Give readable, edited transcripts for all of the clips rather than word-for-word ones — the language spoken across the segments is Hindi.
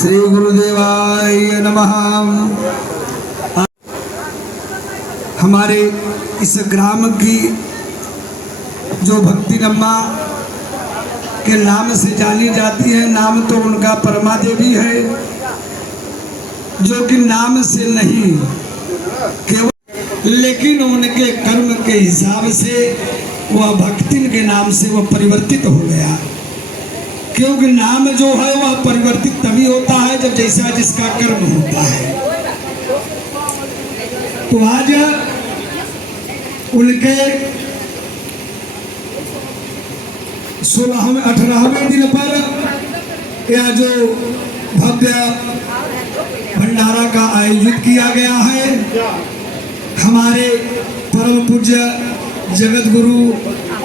श्री गुरुदेवाय नमः। हमारे इस ग्राम की जो भक्तिनम्मा के नाम से जानी जाती है, नाम तो उनका परमा देवी है, जो कि नाम से नहीं केवल लेकिन उनके कर्म के हिसाब से वह भक्ति के नाम से वह परिवर्तित हो गया। क्योंकि नाम जो है वह परिवर्तित तभी होता है जब जैसा जिसका कर्म होता है। तो आज उनके 16वें 18वें दिन पर यह जो भव्य भंडारा का आयोजित किया गया है, हमारे परम पूज्य जगत गुरु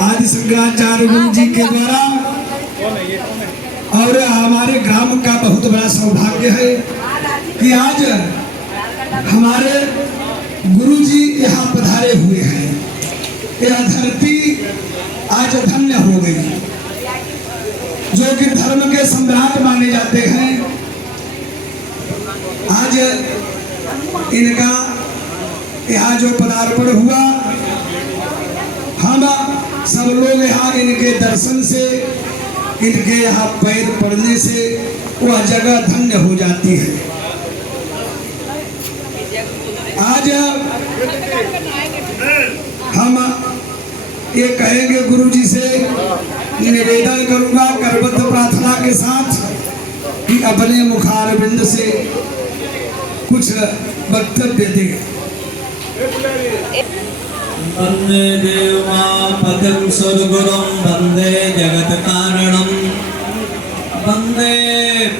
आदि शंकराचार्य गुरु जी के द्वारा, और हमारे ग्राम का बहुत बड़ा सौभाग्य है कि आज हमारे गुरु जी यहाँ पधारे हुए हैं। यह धरती आज धन्य हो गई, जो कि धर्म के सम्राट माने जाते हैं। आज इनका यहाँ जो पदार्पण हुआ, हम सब लोग यहाँ इनके दर्शन से, इनके यहाँ पैर पड़ने से वह जगह धन्य हो जाती है। आज हम ये कहेंगे गुरु जी से, निवेदन करूंगा करबद्ध प्रार्थना के साथ कि अपने मुखारविंद से कुछ वक्तव्य दें। वंदे देवापतिं सद्गुरुं वंदे जगत कारणं वंदे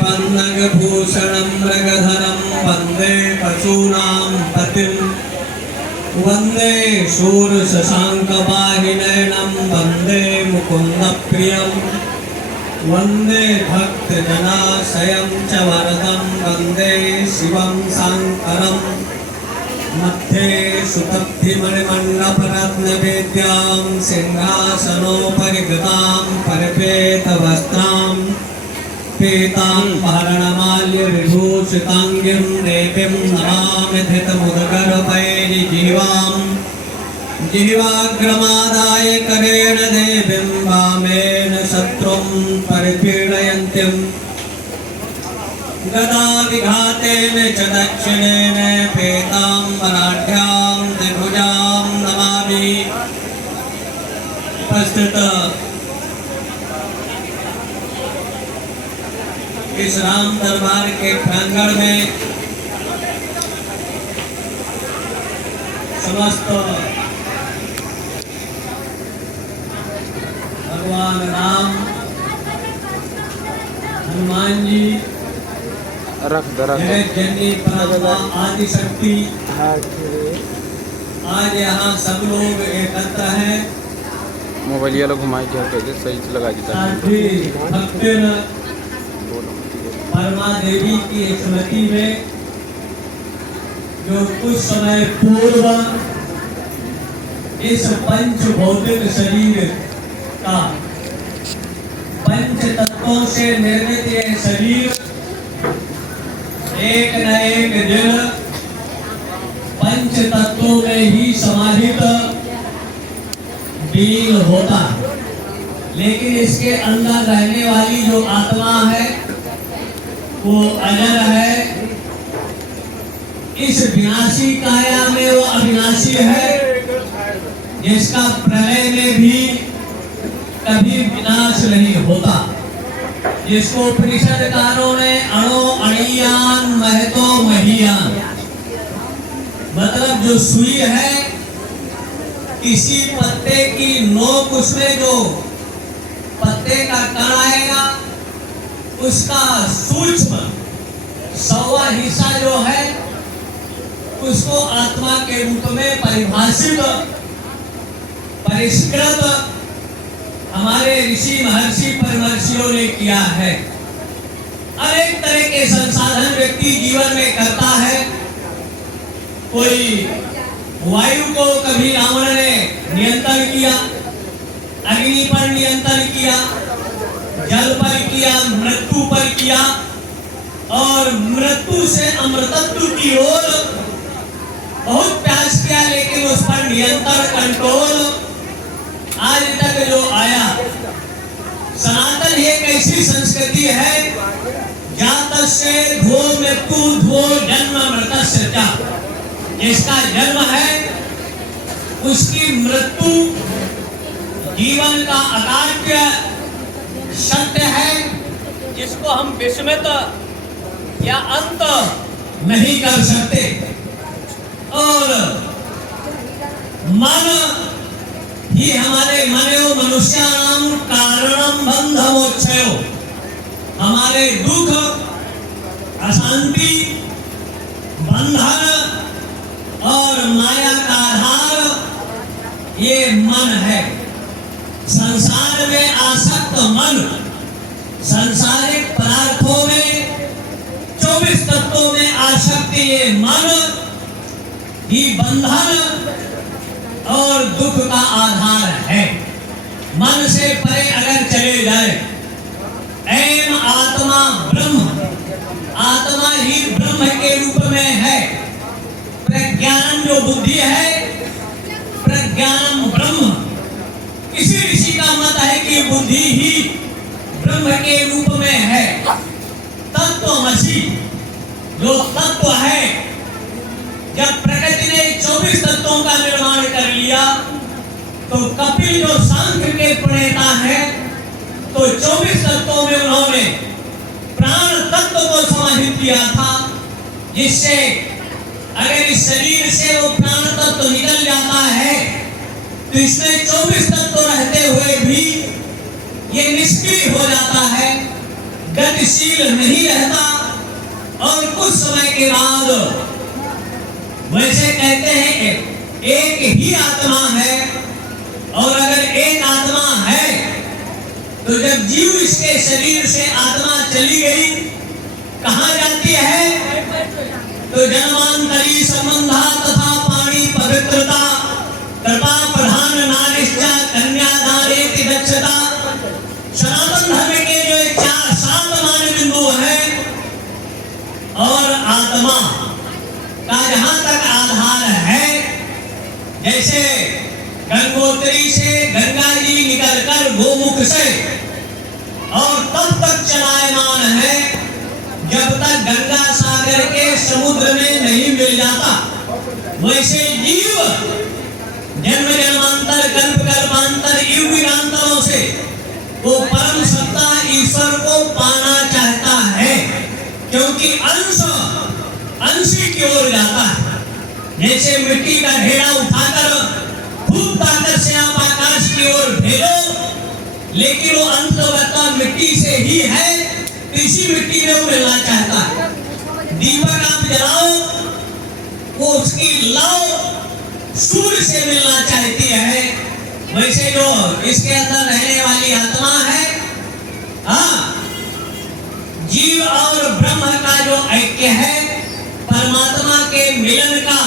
पन्नगभूषणं मृगधरं वंदे पशूनां पतिं वंदे शूरशशाङ्कवाहिनयनं वंदे मुकुन्दप्रियं वंदे भक्तजनाशयं च वरदं वंदे शिवं शङ्करं मध्ये सुतब्धिमणिमण्डपरत्नवेद्यां सिंहासनोपरि गतां परिपेतवस्त्रां पीताम्बरणमाल्यविभूषिताङ्गीं देवीं नमामि धृतमुदगर्भैर्जीवां जीवाग्रमादाय करेण देवीं वामेन शत्रुं परिपीडयन्तीं गदाविघातेन च दक्षिणेन पीताम्बराढ्यां द्विभुजां नमामि। उपस्थित इस राम दरबार के प्रांगण में समस्त भगवान राम, हनुमान जी, जननी परमात्मा आदि शक्ति आज यहाँ सब लोग एकत्र हैं। मोबाइल ये लोग घुमाई के सही से लगा देता है। परमा देवी की स्मृति में जो कुछ समय पूर्व इस पंच भौतिक शरीर का पंच तत्वों से निर्मित यह शरीर एक न एक दिन पंच तत्वों में ही समाहित लीन होता, लेकिन इसके अंदर रहने वाली जो आत्मा है वो अजर है। इस विनाशी काया में वो अविनाशी है, जिसका प्रलय में भी कभी विनाश नहीं होता, जिसको उपनिषदकारों ने अणो अणियान महतो महियान, मतलब जो सुई है किसी पत्ते की नोक, उसमें जो पत्ते का कण आएगा उसका सूक्ष्म 100वां हिस्सा जो है उसको आत्मा के रूप में परिभाषित परिष्कृत हमारे ऋषि महर्षि परमर्षियों ने किया है। अनेक तरह के संसाधन व्यक्ति जीवन में करता है। कोई वायु को कभी रावण ने नियंत्रण किया, अग्नि पर नियंत्रण किया, जल पर किया, मृत्यु पर किया, और मृत्यु से अमृतत्व की ओर बहुत प्रयास किया, लेकिन उस पर नियंत्रण कंट्रोल आज तक जो आया। सनातन एक ऐसी संस्कृति है, जातस्य धो मृत्यु धो जन्म मृतस्य च, जिसका जन्म है उसकी मृत्यु जीवन का अकाट्य सत्य है, जिसको हम विस्मृत या अंत नहीं कर सकते। और मन ही हमारे मनो मनुष्याणाम कारणम बंध मोक्षयो, हमारे दुख अशांति बंधन और माया का आधार ये मन है। संसार में आसक्त मन सांसारिक पदार्थों में 24 तत्वों में आसक्त ये मन ही बंधन और दुख का आधार है। मन से परे अगर चले जाए, एम आत्मा ब्रह्म, आत्मा ही ब्रह्म के रूप में है। प्रज्ञान जो बुद्धि है, प्रज्ञानम ब्रह्म, किसी ऋषि का मत है कि बुद्धि ही ब्रह्म के रूप में है। तत्वमसि जो तत्व है, जब प्रकृति ने 24 तत्वों का निर्माण कर लिया, तो कपिल जो सांख्य के प्रणेता है, तो 24 तत्वों में उन्होंने प्राण तत्व को समाहित किया था, जिससे अगर इस शरीर से वो प्राण तत्व निकल जाता है तो इसमें 24 तत्व रहते हुए भी ये निष्क्रिय हो जाता है, गतिशील नहीं रहता। और कुछ समय के बाद, वैसे कहते हैं एक ही आत्मा है, और अगर एक आत्मा है तो जब जीव इसके शरीर से आत्मा चली गई, कहाँ जाती है? तो जन्मांतरी संबंधा तथा पाणी पवित्रता, कृपा प्रधान नारिश्चा कन्यादानेति दक्षता। सनातन धर्म के जो 4-7 मान बिंदु है, और आत्मा का जहां तक आधार है, जैसे गंगोत्री से गंगा जी निकलकर गोमुख से और तब तक चलायमान है जब तक गंगा सागर के समुद्र में नहीं मिल जाता। वैसे जीव जन्म जन्मांतर कल्प कल्पांतर युग युगांतरों से वो परम सत्ता ईश्वर को पाना चाहता है, क्योंकि अंश की ओर जाता है। जैसे मिट्टी का ढेरा उठाकर खूब ताकत से आप आकाश की ओर भेजो, लेकिन वो अंततः मिट्टी से ही है, इसी मिट्टी में वो मिलना चाहता है। दीपक आप जलाओ, वो उसकी लौ सूर्य से मिलना चाहती है। वैसे जो इसके अंदर रहने वाली आत्मा है, जीव और ब्रह्म का जो ऐक्य है, परमात्मा के मिलन का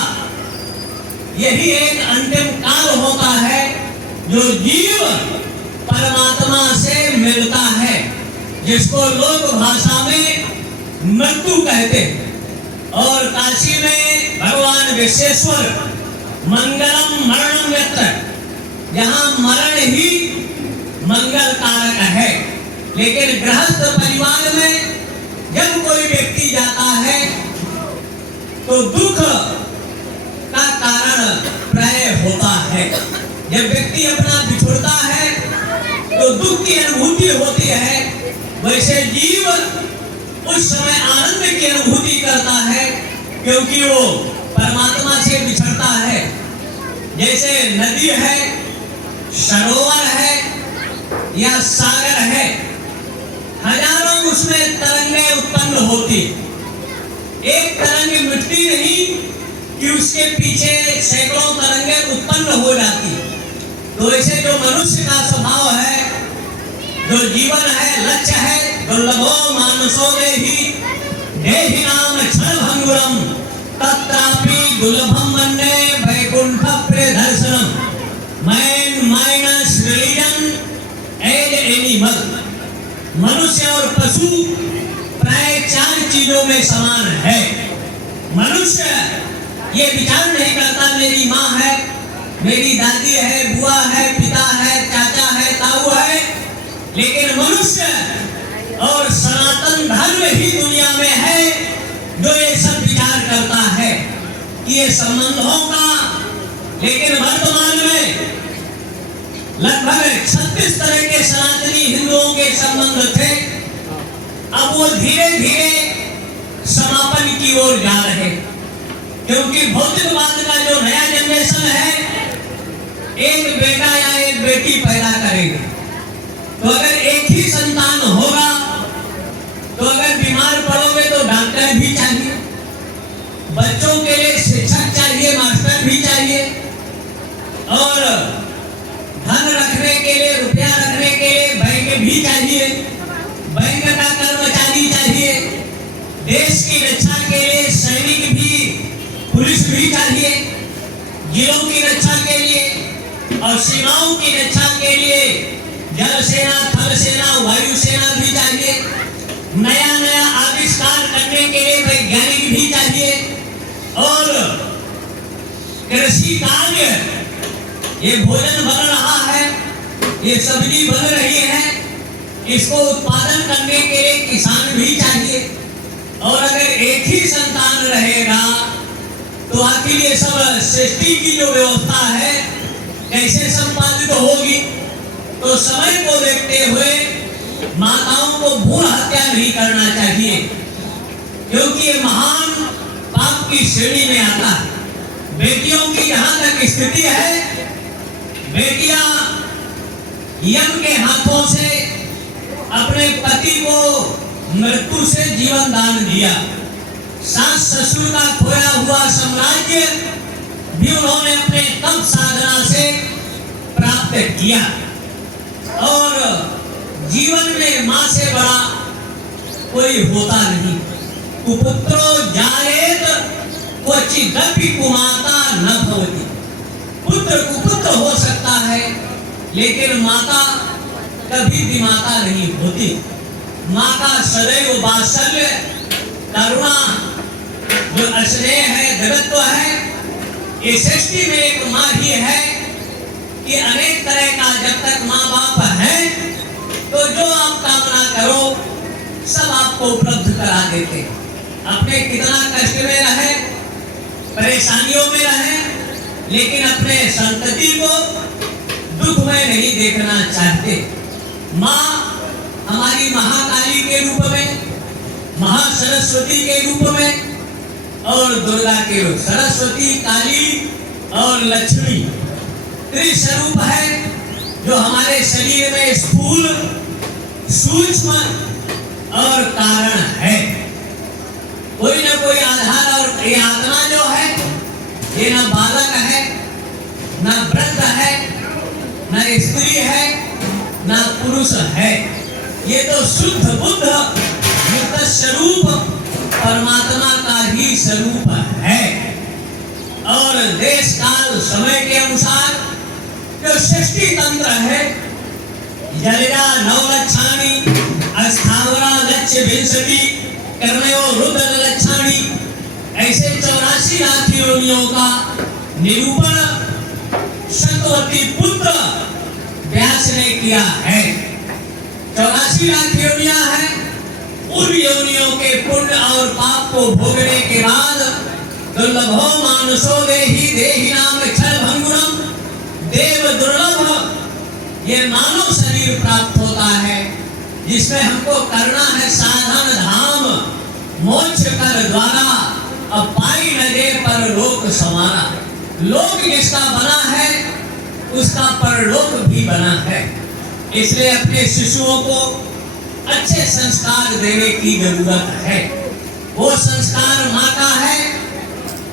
यही एक अंतिम काल होता है, जो जीव परमात्मा से मिलता है, जिसको लोक भाषा में मृत्यु कहते। और काशी में भगवान विश्वेश्वर मंगलम मरणम यत्र, यहाँ मरण ही मंगल कारक है। लेकिन गृहस्थ परिवार में जब कोई व्यक्ति जाता है तो दुख का कारण प्राय होता है। जब व्यक्ति अपना बिछुड़ता है तो दुख की अनुभूति होती है। वैसे जीव उस समय आनंद की अनुभूति करता है, क्योंकि वो परमात्मा से बिछड़ता है। जैसे नदी है, सरोवर है या सागर है, हजारों उसमें तरंगें उत्पन्न होती। एक तरंग मिटती नहीं कि उसके पीछे सैकड़ों तरंगें उत्पन्न हो जाती। तो ऐसे जो मनुष्य का स्वभाव है, जो जीवन है, लक्ष्य है, दुर्लभो मानसो देहि देहि नाम क्षण भंगुरम तत्रापि दुर्लभम मन्ये वैकुंठ प्रिय दर्शनम। Man minus religion as animal, मनुष्य और पशु प्राय 4 चीज चीजों में समान है। मनुष्य ये विचार नहीं करता मेरी माँ है, मेरी दादी है, बुआ है, पिता है, चाचा है, ताऊ है, लेकिन मनुष्य और सनातन धर्म ही दुनिया में है जो ये सब विचार करता है कि ये संबंधों का। लेकिन वर्तमान में लगभग 36 तरह के सनातनी हिंदुओं के संबंध थे, अब वो धीरे धीरे समापन की ओर जा रहे, क्योंकि भौतिकवाद का जो नया जनरेशन है एक बेटा या एक बेटी पैदा करेगा, तो अगर एक ही संतान होगा तो अगर बीमार पड़ोगे तो डॉक्टर भी चाहिए, बच्चों के लिए शिक्षक चाहिए, मास्टर भी चाहिए, और धन रखने के लिए, रुपया रखने के लिए बैंक भी चाहिए, बैंक का कर्मचारी चाहिए, देश की रक्षा के लिए सैनिक भी, पुलिस भी चाहिए, जिलों की रक्षा के लिए और सीमाओं की रक्षा के लिए जल सेना, थल सेना, वायु सेना भी चाहिए, नया नया आविष्कार करने के लिए वैज्ञानिक भी चाहिए, और कृषि कार्य, ये भोजन बन रहा है, ये सब्जी बन रही है, इसको उत्पादन करने के लिए किसान भी चाहिए, और अगर एक ही संतान रहेगा तो आखिर ये सब सृष्टि की जो व्यवस्था है कैसे संपादित होगी। तो समय को देखते हुए माताओं को भ्रूण हत्या नहीं करना चाहिए, क्योंकि ये महान पाप की श्रेणी में आता है। बेटियों की जहां तक स्थिति है, बेटियां यम के हाथों से अपने पति को मृत्यु से जीवन दान दिया, सास ससुर का खोया हुआ साम्राज्य भी उन्होंने अपने तप साधना से प्राप्त किया, और जीवन में मां से बड़ा कोई होता नहीं। कुपुत्रो जायेत क्वचिदपि कुमाता न भवति। पुत्र कुपुत्र हो सकता है, लेकिन माता कभी भी माता नहीं होती। माँ का सदैव वात्सल्य, करुणा, जो स्नेह है, जगत्व है, ये सृष्टि में एक माँ ही है कि अनेक तरह का जब तक माँ बाप है तो जो आप कामना करो सब आपको उपलब्ध करा देते। अपने कितना कष्ट में रहे, परेशानियों में रहे, लेकिन अपने संतति को दुख में नहीं देखना चाहते। माँ हमारी महाकाली के रूप में, महासरस्वती के रूप में, और दुर्गा के रूप, सरस्वती, काली और लक्ष्मी त्रिस्वरूप है, जो हमारे शरीर में स्थूल, सूक्ष्म और कारण है। कोई ना कोई आधार, और ये आत्मा जो है ये ना बालक है, ना वृद्ध है, ना स्त्री है, ना पुरुष है, ये तो शुद्ध बुद्ध युक्त स्वरूप परमात्मा का ही स्वरूप है। और देश काल समय के अनुसार जो सृष्टि तंत्र है, जलिया नवलक्षाणी अस्थावरा लक्ष्य विंशति कर्णयो रुद्र लक्षाणी, ऐसे 84 लाख योनियों का निरूपण शतवती पुत्र व्यास ने किया है। 84 लाख योनियां हैं। उन योनियों के पुण्य और पाप को भोगने के बाद दुर्लभो मानुषो देहि देहि नाम क्षण भंगुरम, देव दुर्लभ ये मानव शरीर प्राप्त होता है, जिसमें हमको करना है साधन धाम मोक्ष कर द्वारा, अब पाई न दे पर लोक समाना। लोक जिसका बना है उसका परलोक भी बना है। इसलिए अपने शिशुओं को अच्छे संस्कार देने की जरूरत है। वो संस्कार माँ का है,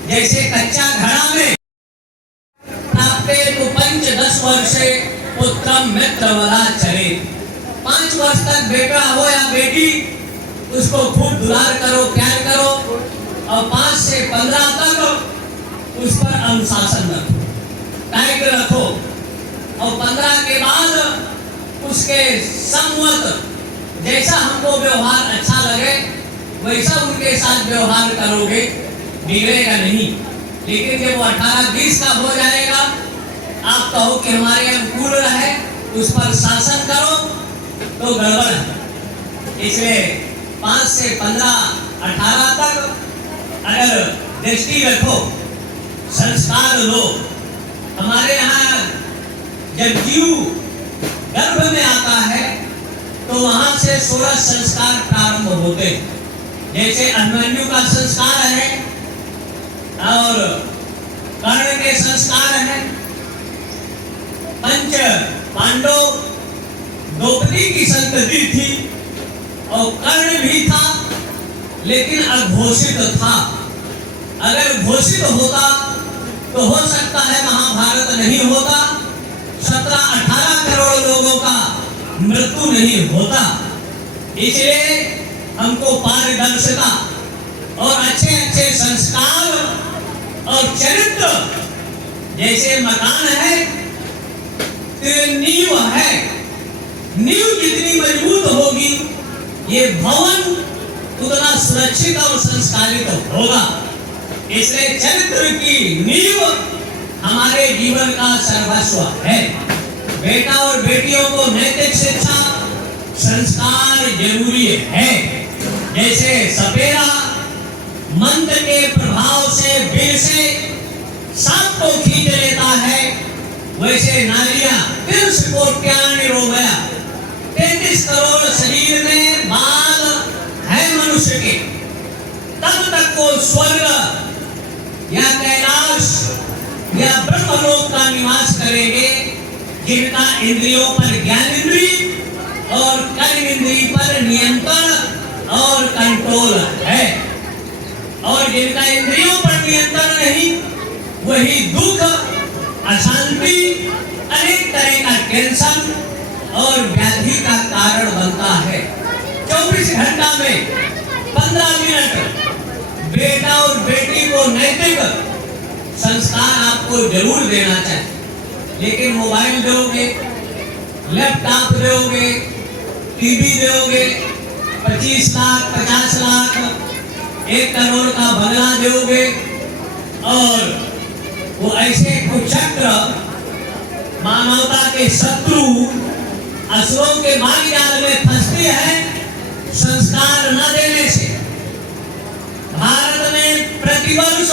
जैसे कच्चा घड़ा में प्राप्ते तो 5-10 वर्षे पुत्रम मित्रवरा चले। 5 वर्ष तक बेटा हो या बेटी, उसको खूब दुलार करो, प्यार करो, और 5 से 15 तक उस पर अनुशासन रखो, टाइट रखो, और 15 के बाद उसके सम्मत जैसा हमको व्यवहार अच्छा लगे वैसा उनके साथ व्यवहार करोगे, बिगड़ेगा नहीं। लेकिन जब वो 18-20 का हो जाएगा, आप कहो कि हमारे अनुकूल रहे, उस पर शासन करो, तो गड़बड़ है। इसलिए 5 से 15, 18 तक अगर दृष्टि रखो, संस्कार लो। हमारे यहाँ जब जीव गर्भ में आता है तो वहां से 16 संस्कार प्रारंभ होते हैं। जैसे अभिमन्यु का संस्कार है और कर्ण के संस्कार है। पंच पांडव द्रौपदी की संतति थी और कर्ण भी था, लेकिन अघोषित था। अगर घोषित होता तो हो सकता है महाभारत नहीं होता, 17-18 करोड़ लोगों का मृत्यु नहीं होता। इसलिए हमको पारदर्शिता और अच्छे अच्छे संस्कार और चरित्र, जैसे मकान है तो नींव है, नींव जितनी मजबूत होगी ये भवन उतना सुरक्षित और संस्कारित होगा। इसलिए चरित्र की नींव हमारे जीवन का सर्वस्व है। बेटा और बेटियों को नैतिक शिक्षा, संस्कार जरूरी है। जैसे सपेरा मंत्र के प्रभाव से बिल से सांप को खींच लेता है, वैसे नारियां 30 कोट्यानि रोगया, 33 करोड़ शरीर में बाल है मनुष्य के, तब तक वो स्वर्ग या कैलाश या ब्रह्मलोक का निवास करेंगे जिनका इंद्रियों पर ज्ञानेंद्री और कर्म इंद्री पर नियंत्रण और कंट्रोल है। और जिनका इंद्रियों पर नियंत्रण नहीं, वही दुख, अशांति, अनेक तरह का टेंशन और व्याधि का कारण बनता है। 24 घंटा में 15 मिनट बेटा और बेटी को नैतिक संस्कार आपको जरूर देना चाहिए। लेकिन मोबाइल दोगे, लैपटॉप दोगे, टीवी दोगे, 25 लाख, 50 लाख, 1 करोड़ का बंगला दोगे और वो ऐसे कुचक्र मानवता के शत्रु असुरों के मायाजाल में फंसते हैं संस्कार न देने से। भारत में प्रतिवर्ष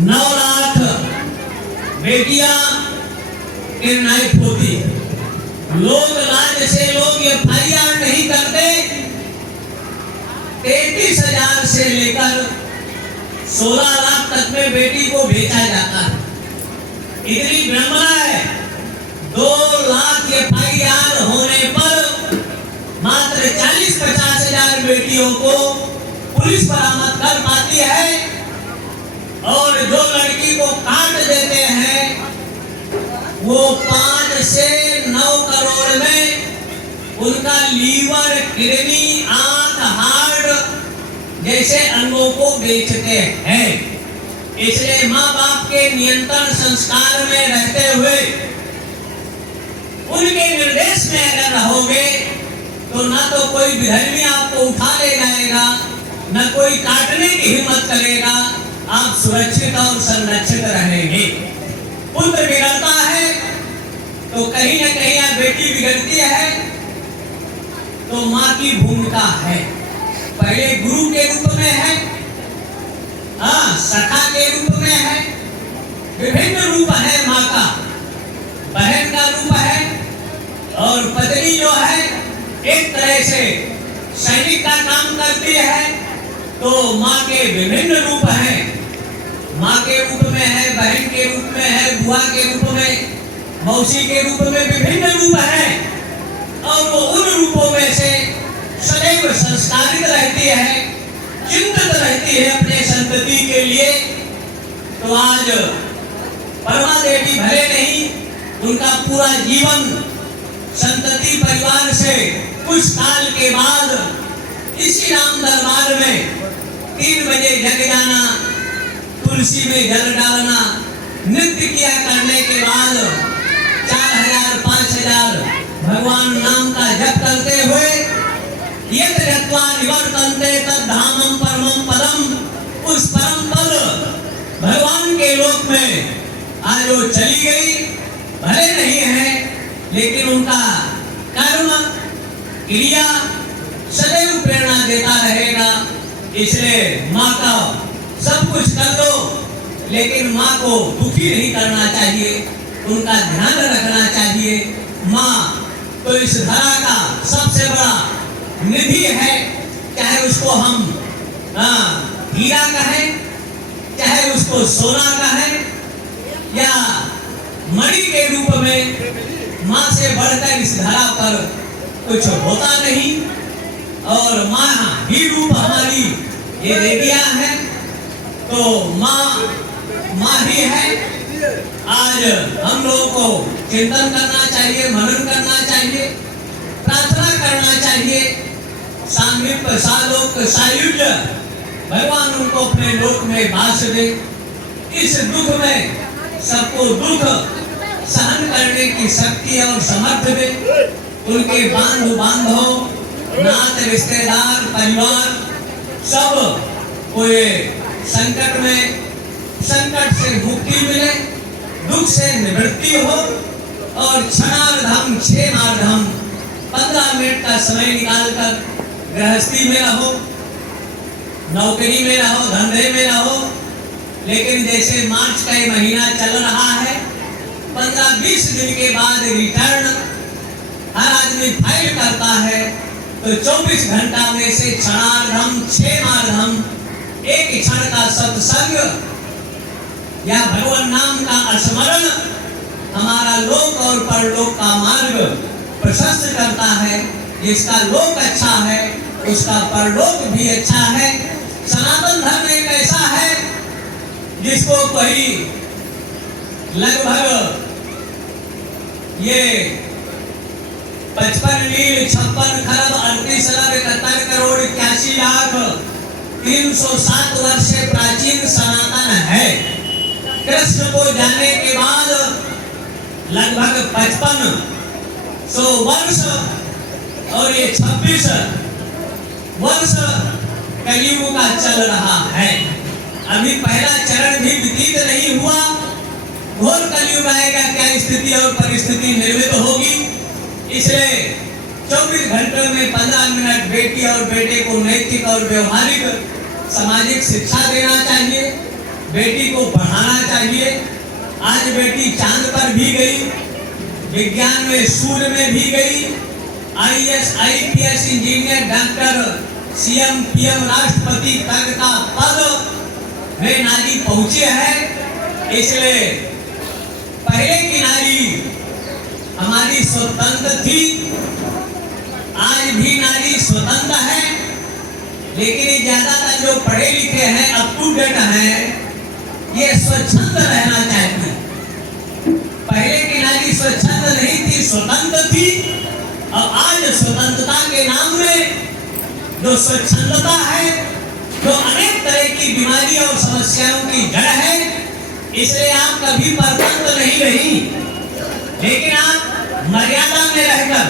9 लाख बेटियां किडनैप होती। लोग राज्य से लोग FIR नहीं करते। 33,000 से लेकर 16 लाख तक में बेटी को बेचा जाता है। इतनी विडंबना है। 2 लाख FIR होने पर मात्र 40-50 हजार बेटियों को पुलिस बरामद कर पाती है और जो लड़की को काट देते हैं वो 5 से 9 करोड़ में उनका लीवर, किडनी, आंख, हार्ट जैसे अंगों को बेचते हैं। इसलिए माँ बाप के नियंत्रण संस्कार में रहते हुए उनके निर्देश में अगर रहोगे तो ना तो कोई विधर्मी आपको उठा ले जाएगा, न कोई काटने की हिम्मत करेगा। आप सुरक्षित और संरक्षित रहेंगे। पुत्र बिगड़ता है तो कहीं न कहीं या बेटी बिगड़ती है तो माँ की भूमिका है। पहले गुरु के रूप में है, सखा के रूप में है, विभिन्न रूप है माँ का, बहन का रूप है और पत्नी जो है एक तरह से सैनिक का काम करती है। तो माँ के विभिन्न रूप हैं। माँ के रूप में है, बहन के रूप में है, बुआ के रूप में, मौसी के रूप में विभिन्न रूप हैं और वो उन रूपों में से सदैव संस्कारित रहती है, चिंतित रहती है अपने संतति के लिए। तो आज परमा देवी भले नहीं, उनका पूरा जीवन संतति परिवार से कुछ साल के बाद इसी राम दरबार में 3 बजे जग जाना, तुलसी में जल डालना, नृत्य किया करने के बाद 4000-5000 भगवान नाम का जप करते हुए यत् गत्वा निवर्तन्ते तद्धामं परमं पदम, उस परम पद भगवान के लोक में आज वो चली गई, भले नहीं है लेकिन उनका कर्म क्रिया सदैव प्रेरणा देता रहेगा। इसलिए माँ का सब कुछ कर दो, लेकिन माँ को दुखी नहीं करना चाहिए, उनका ध्यान रखना चाहिए। माँ तो इस धरा का सबसे बड़ा निधि है, चाहे उसको हम हीरा कहें, चाहे उसको सोना कहें, या मणि के रूप में माँ से बढ़कर इस धरा पर कुछ होता नहीं। और माँ ही रूप हमारी ये देवियां है, तो माँ ही है। आज हम लोगों को चिंतन करना चाहिए, मनन करना चाहिए, प्रार्थना करना चाहिए। सांगीप सालोक सायुज्य भगवान उनको अपने लोक में वास दे। इस दुख में सबको दुख सहन करने की शक्ति और समर्थ दे। उनके बांधु बांधव, नात रिश्तेदार, परिवार सब को संकट में, संकट से मुक्ति मिले, दुख से निवृत्ति हो, और क्षणार्धम क्षेमार्धम 15 मिनट का समय निकालकर गृहस्थी में रहो, नौकरी में रहो, धंधे में रहो। लेकिन जैसे मार्च का ये महीना चल रहा है, 15-20 दिन के बाद रिटर्न हर आदमी फाइल करता है, तो 24 घंटा में से क्षणार्धम क्षेमार्धम एक क्षण का सत्संग या भगवान नाम का स्मरण हमारा लोक और परलोक का मार्ग प्रशस्त करता है। जिसका लोक अच्छा है उसका परलोक भी अच्छा है। सनातन धर्म एक ऐसा है जिसको कोई लगभग ये 55 लील 56 खरब 38 अरब 71 करोड़ 81 लाख 307 वर्ष से प्राचीन सनातन है। कृष्ण को जाने के बाद लगभग 5500 वर्ष और ये 26 वर्ष कलयुग का चल रहा है। अभी पहला चरण भी व्यतीत नहीं हुआ, घोर कलयुग आएगा, क्या स्थिति और परिस्थिति निर्मित होगी। इसलिए 24 घंटों में 15 मिनट बेटी और बेटे को नैतिक और व्यवहारिक सामाजिक शिक्षा देना चाहिए, बेटी को पढ़ाना चाहिए। आज बेटी चांद पर भी गई, विज्ञान में सूर्य में भी गई, IAS IPS engineer doctor CM PM राष्ट्रपति तक का पद में नारी पहुंचे है। इसलिए पहले की नारी हमारी स्वतंत्र थी, आज भी नारी स्वतंत्र है, लेकिन ये ज्यादातर जो पढ़े लिखे हैं, अप टू डेट हैं, ये स्वच्छंद रहना चाहती है। पहले की नारी स्वच्छंद नहीं थी, स्वतंत्र थी, और आज स्वतंत्रता के नाम में जो स्वच्छंदता है, जो अनेक तरह की बीमारी और समस्याओं की जड़ है, इसलिए आप कभी परतंत्र नहीं रही, लेकिन आप मर्यादा में रहकर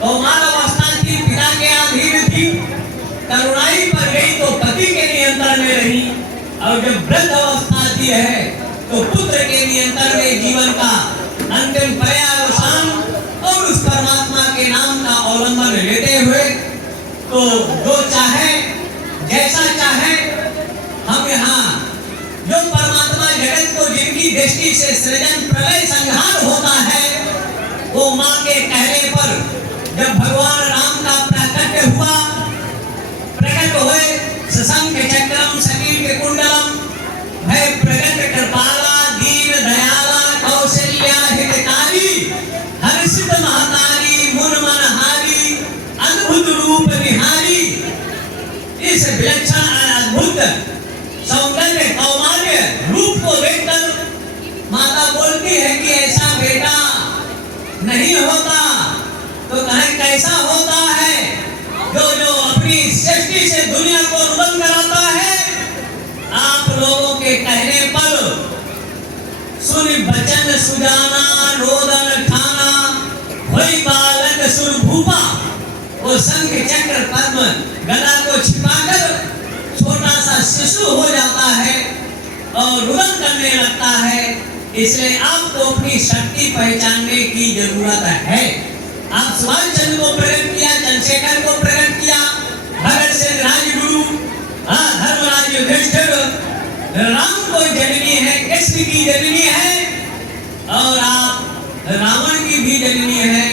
कौमार अवस्था थी, पिता के अधीन थी, तरुणाई पर गई तो पति के नियंत्रण में रही, और जब वृद्ध अवस्था आती है तो पुत्र के नियंत्रण में जीवन का अंतिम पर्यावसान और उस परमात्मा के नाम का अवलंबन लेते हुए तो जो चाहे जैसा चाहे, हम यहाँ जो परमात्मा जगत को जिनकी दृष्टि से सृजन प्रलय संहार होता है, वो माँ के कहने पर जब भगवान राम का प्राकट्य हुआ, प्रकट हुए सशंख चक्रम सकील के कुंडलम, भय प्रगट कृपाला दीन दयाला कौशल्या हितकारी हर्षित महतारी मुन मनहारी अद्भुत रूप निहारी। इस विलक्षण अद्भुत सौंदर्य कौमार्य रूप को देखकर माता बोलती है कि ऐसा बेटा नहीं होता, तो कहें कैसा होता है जो जो अपनी सृष्टि से दुनिया को रुदन कराता है। आप लोगों के कहने पर सुन बचन सुजाना रोदन ठाना, वही बालक सुरभूपा, वो वो शंख चक्र पद्म गदा को छिपाकर छोटा सा शिशु हो जाता है और रुदन करने लगता है। इसलिए आपको अपनी शक्ति पहचानने की जरूरत है। आप सुभाष चंद्र को प्रकट किया, चंद्रशेखर को प्रकट किया, भगत सिंह राजगुरु, धर्मराज युधिष्ठिर, राम को जननी है, कृष्ण की जननी है, और आप रावण की भी जननी है,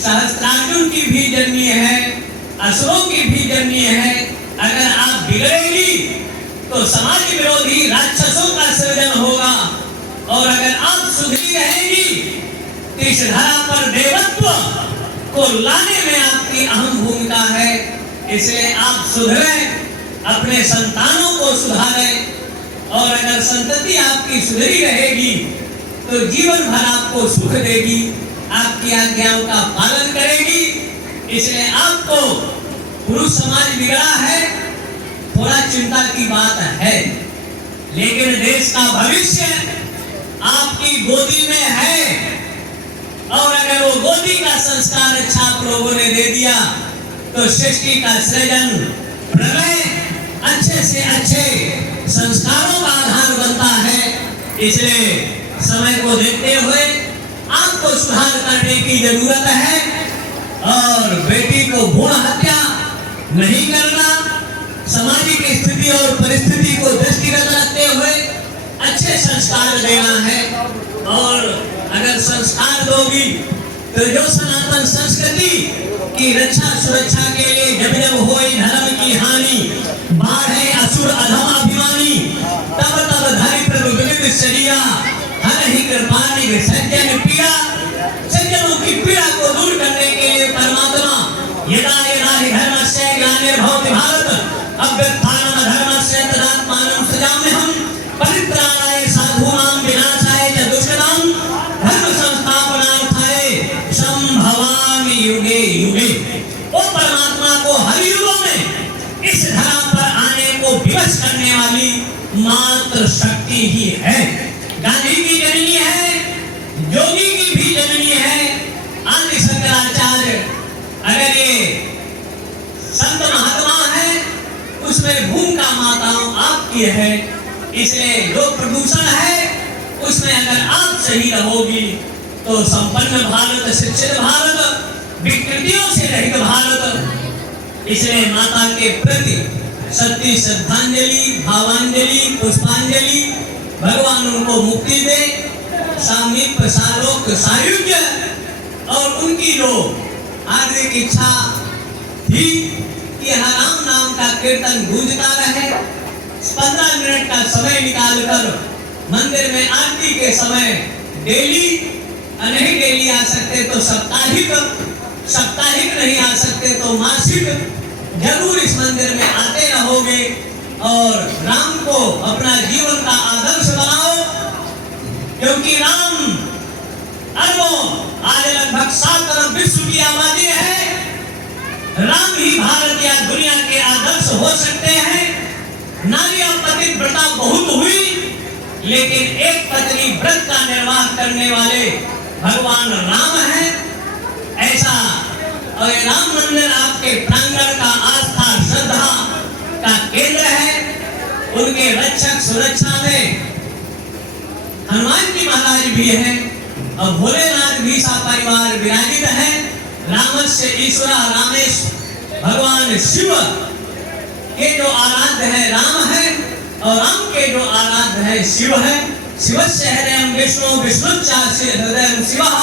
सहस्त्रार्जुन की भी जननी है, असुरों की भी जननी है। अगर आप बिगड़ेगी तो समाज विरोधी राक्षसों का सृजन होगा, और अगर आप सुधरी रहेगी तो इस धरा पर देवत्व को लाने में आपकी अहम भूमिका है। इसलिए आप सुधरें, अपने संतानों को सुधारें, और अगर संतति आपकी सुधरी रहेगी तो जीवन भर आपको सुख देगी, आपकी आज्ञाओं का पालन करेगी। इसलिए आपको पुरुष समाज बिगड़ा है, थोड़ा चिंता की बात है, लेकिन देश का भविष्य आपकी गोदी में है, और अगर वो गोदी का संस्कार अच्छा आप लोगों ने दे दिया तो सृष्टि का सृजन, प्रलय अच्छे से अच्छे संस्कारों का आधार बनता है। इसलिए समय को देखते हुए आपको सुधार करने की जरूरत है, और बेटी को भ्रूण हत्या नहीं करना, सामाजिक स्थिति और परिस्थिति को दृष्टिगत रखते हुए अच्छे संस्कार देना है। और अगर संस्कार दोगी तो जो सनातन संस्कृति की रक्षा सुरक्षा के लिए जब जब होई धर्म की हानि, बाढ़े असुर अधम अभिमानी, तब तब धरि प्रभु विविध शरीरा, हर ही कृपानि सज्जन पीड़ा, सज्जनों की पीड़ा को दूर करने के लिए परमात्मा यदा यदा हि धर्मस्य ग्लानिर्भवति भारत अभ्युत्थानम् धर्मस्य तदात्मानं सृजाम्यहम् परित्राणाय साधूनां विनाशाय च दुष्कृतां धर्म संस्थापनार्थाय संभवामि युगे युगे। वो परमात्मा को हर युगों में इस धरा पर आने को विवश करने वाली मात्र शक्ति ही है। गांधी की जननी है, योगी की भी जननी है, आदि शंकराचार्य, अगर ये संत महात्मा है उसमें भूमिका माताओं आपकी है। इसलिए जो प्रदूषण है उसमें अगर आप सही रहोगी तो संपन्न भारत, शिक्षित भारत, विकृतियों से रहित भारत। इसलिए माता के प्रति सत्य श्रद्धांजलि, भावांजलि, पुष्पांजलि, भगवान उनको मुक्ति दे, सामीप्य, सालोक, सायुज्य, और उनकी जो हार्दिक इच्छा थी कि हर राम नाम का कीर्तन गूंजता रहे, 15 मिनट का समय निकालकर मंदिर में आरती के समय डेली, नहीं डेली आ सकते तो साप्ताहिक, साप्ताहिक नहीं आ सकते तो मासिक जरूर इस मंदिर में आते रहोगे, और राम को अपना जीवन का आदर्श बनाओ, क्योंकि राम अरबों, आज लगभग 7 अरब विश्व की आबादी है, राम ही भारत या दुनिया के आदर्श हो सकते हैं। नारियां पतिव्रता बहुत हुई, लेकिन एक पत्नी व्रत का निर्वाह करने वाले भगवान राम हैं। ऐसा, और राम मंदिर आपके प्रांगण का आस्था श्रद्धा का केंद्र है। उनके रक्षक सुरक्षा में हनुमान जी महाराज भी हैं, और भोलेनाथ भी सा परिवार विराजित है। रामस्य ईश्वर रामेश, भगवान शिव के जो आराध्य है राम है, और राम के जो आराध्य है शिव है। शिवस्य हृदयं विष्णु, विष्णुश्च हृदयं शिवः,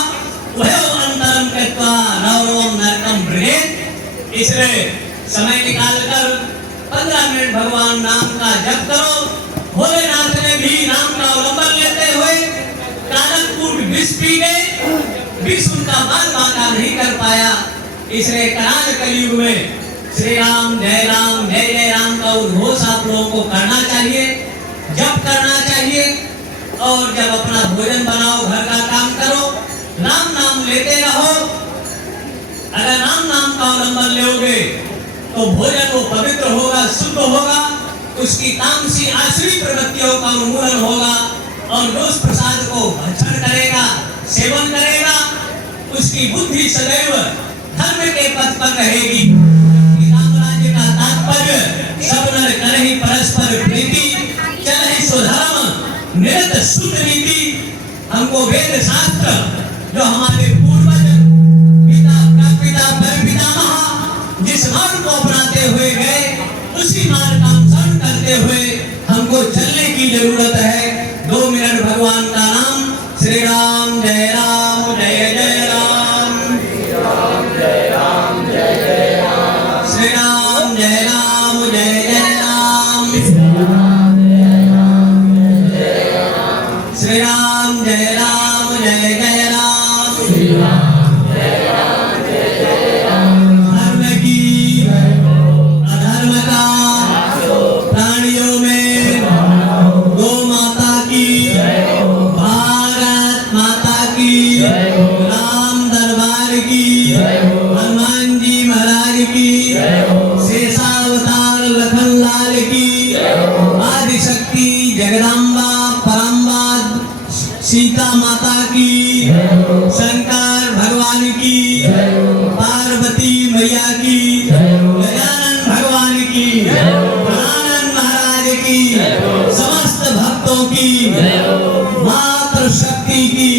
उभयोः अन्तरं कृत्वा नवरों नरकं भृजेत्। इसलिए समय निकालकर 15 मिनट भगवान नाम का जप करो। भोलेनाथ ने भी नाम का अवलंबन लेते हुए कालकपूर्ण विष पी गए, विष उनका बाल बांका नहीं कर पाया। इसलिए कराल कलयुग में श्री राम जय राम का उद्घोष आप लोगों को करना चाहिए, जप करना चाहिए, और जब अपना भोजन बनाओ, घर का काम करो, राम नाम लेते रहो। अगर राम नाम का अवलंबन लोगे तो भोजन वो पवित्र होगा, शुद्ध होगा, उसकी तामसी आश्रित प्रवृत्तियों का उन्मूलन होगा, और जो उस प्रसाद को भक्षण करेगा, सेवन करेगा, उसकी बुद्धि सदैव धर्म के पथ पर रहेगी। राम राज्य का तात्पर्य सब नर करहि परस्पर प्रीति, चलहि सुधर्म निरत शुद्ध नीति। हमको वेद शास्त्र जो हमारे पूर्वज पिता प्रपिता परपितामह जिस मार्ग को अपनाते हुए गए, उसी मार्ग का अनुसरण करते हुए हमको चलने की जरूरत है। 2 मिनट भगवान का नाम श्री राम जय राम जय जय राम, श्री राम जय राम जय जय राम, श्री राम जय राम जय जय राम, श्री राम जय राम जय जय राम, श्री राम जय राम जय जय राम, श्री राम जय राम जय जय राम। धर्म की अधर्म का प्राणियों में गौ माता की, भारत माता की, राम दरबार की, हनुमान जी महाराज की, शेषावतार लखनलाल की, आदिशक्ति जगदम्बा परम्बा सीता माता की, शंकर भगवान की, पार्वती मैया की, गजानन भगवान की, आनंद महाराज की, समस्त भक्तों की, मातृ शक्ति की